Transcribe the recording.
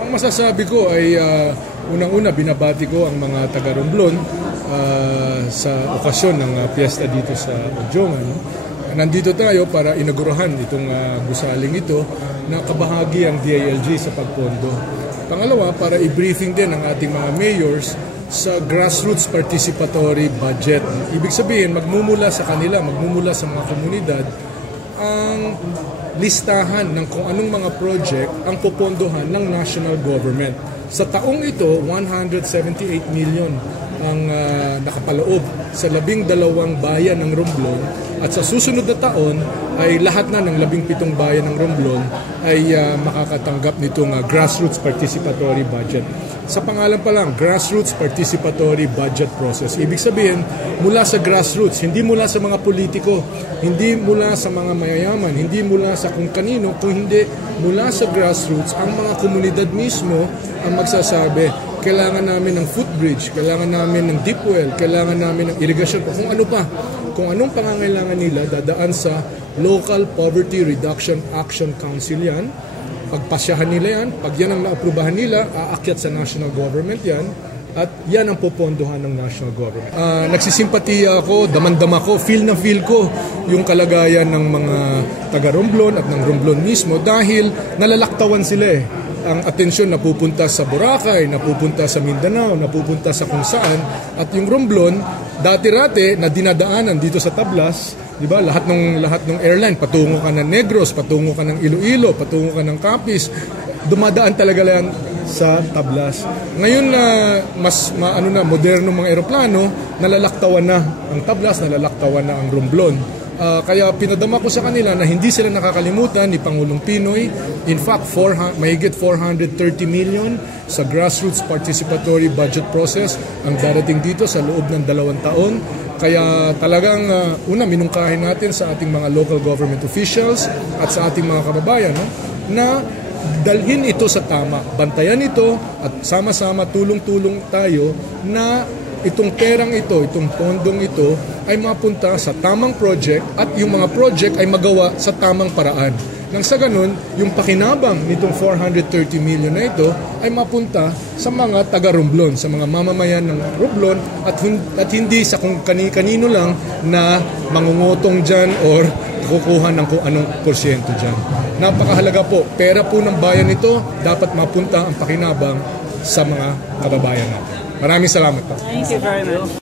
Ang masasabi ko ay unang-una binabati ko ang mga taga-Romblon sa okasyon ng piyesta dito sa Odjongan. Nandito tayo para inaugurahan itong gusaling ito na kabahagi ang DILG sa pagpondo. Pangalawa, para i-briefing din ang ating mga mayors sa grassroots participatory budget. Ibig sabihin, magmumula sa kanila, magmumula sa mga komunidad, ang listahan ng kung anong mga project ang pupondohan ng national government. Sa taong ito, 178 million ang nakapaloob sa 12 bayan ng Romblon at sa susunod na taon ay lahat na ng 17 bayan ng Romblon ay makakatanggap nitong grassroots participatory budget. Sa pangalan pa lang, grassroots participatory budget process. Ibig sabihin, mula sa grassroots, hindi mula sa mga politiko, hindi mula sa mga mayayaman, hindi mula sa kung kanino, kung hindi mula sa grassroots, ang mga komunidad mismo ang magsasabi, kailangan namin ng footbridge, kailangan namin ng deep well, kailangan namin ng irrigation, kung ano pa. Kung anong pangangailangan nila, dadaan sa Local Poverty Reduction Action Council yan. Pagpasyahan nila yan, pag yan ang naaprubahan nila, aakyat sa national government yan, at yan ang popondohan ng national government. Nagsisimpatiya ako, damandama ko, feel na feel ko yung kalagayan ng mga taga-Romblon at ng Romblon mismo dahil nalalaktawan sila eh. Ang atensyon napupunta sa Boracay, napupunta sa Mindanao, napupunta sa kung saan, at yung Romblon, dati-rate na dinadaanan dito sa Tablas, di ba? Lahat ng airline, patungo ka ng Negros, patungo ka ng Iloilo, patungo ka ng Capiz, dumadaan talaga lang sa Tablas. Ngayon na mas moderno mga eroplano, nalalaktawan na ang Tablas, nalalaktawan na ang Romblon. Kaya pinadama ko sa kanila na hindi sila nakakalimutan ni Pangulong Pinoy. In fact, mahigit 430 million sa grassroots participatory budget process ang darating dito sa loob ng 2 taon. Kaya talagang minungkahin natin sa ating mga local government officials at sa ating mga kababayan na dalhin ito sa tama, bantayan ito at sama-sama tulong-tulong tayo na itong perang ito, itong pondong ito ay mapunta sa tamang project at yung mga project ay magawa sa tamang paraan. Nang sa ganun, yung pakinabang nitong 430 million na ito ay mapunta sa mga taga-Romblon, sa mga mamamayan ng Romblon at hindi sa kung kanino lang na mangungutong dyan or kukuha ng kung anong porsyento dyan. Napakahalaga po, pera po ng bayan ito, dapat mapunta ang pakinabang sa mga kababayan natin. Maraming salamat po. Thank you very much.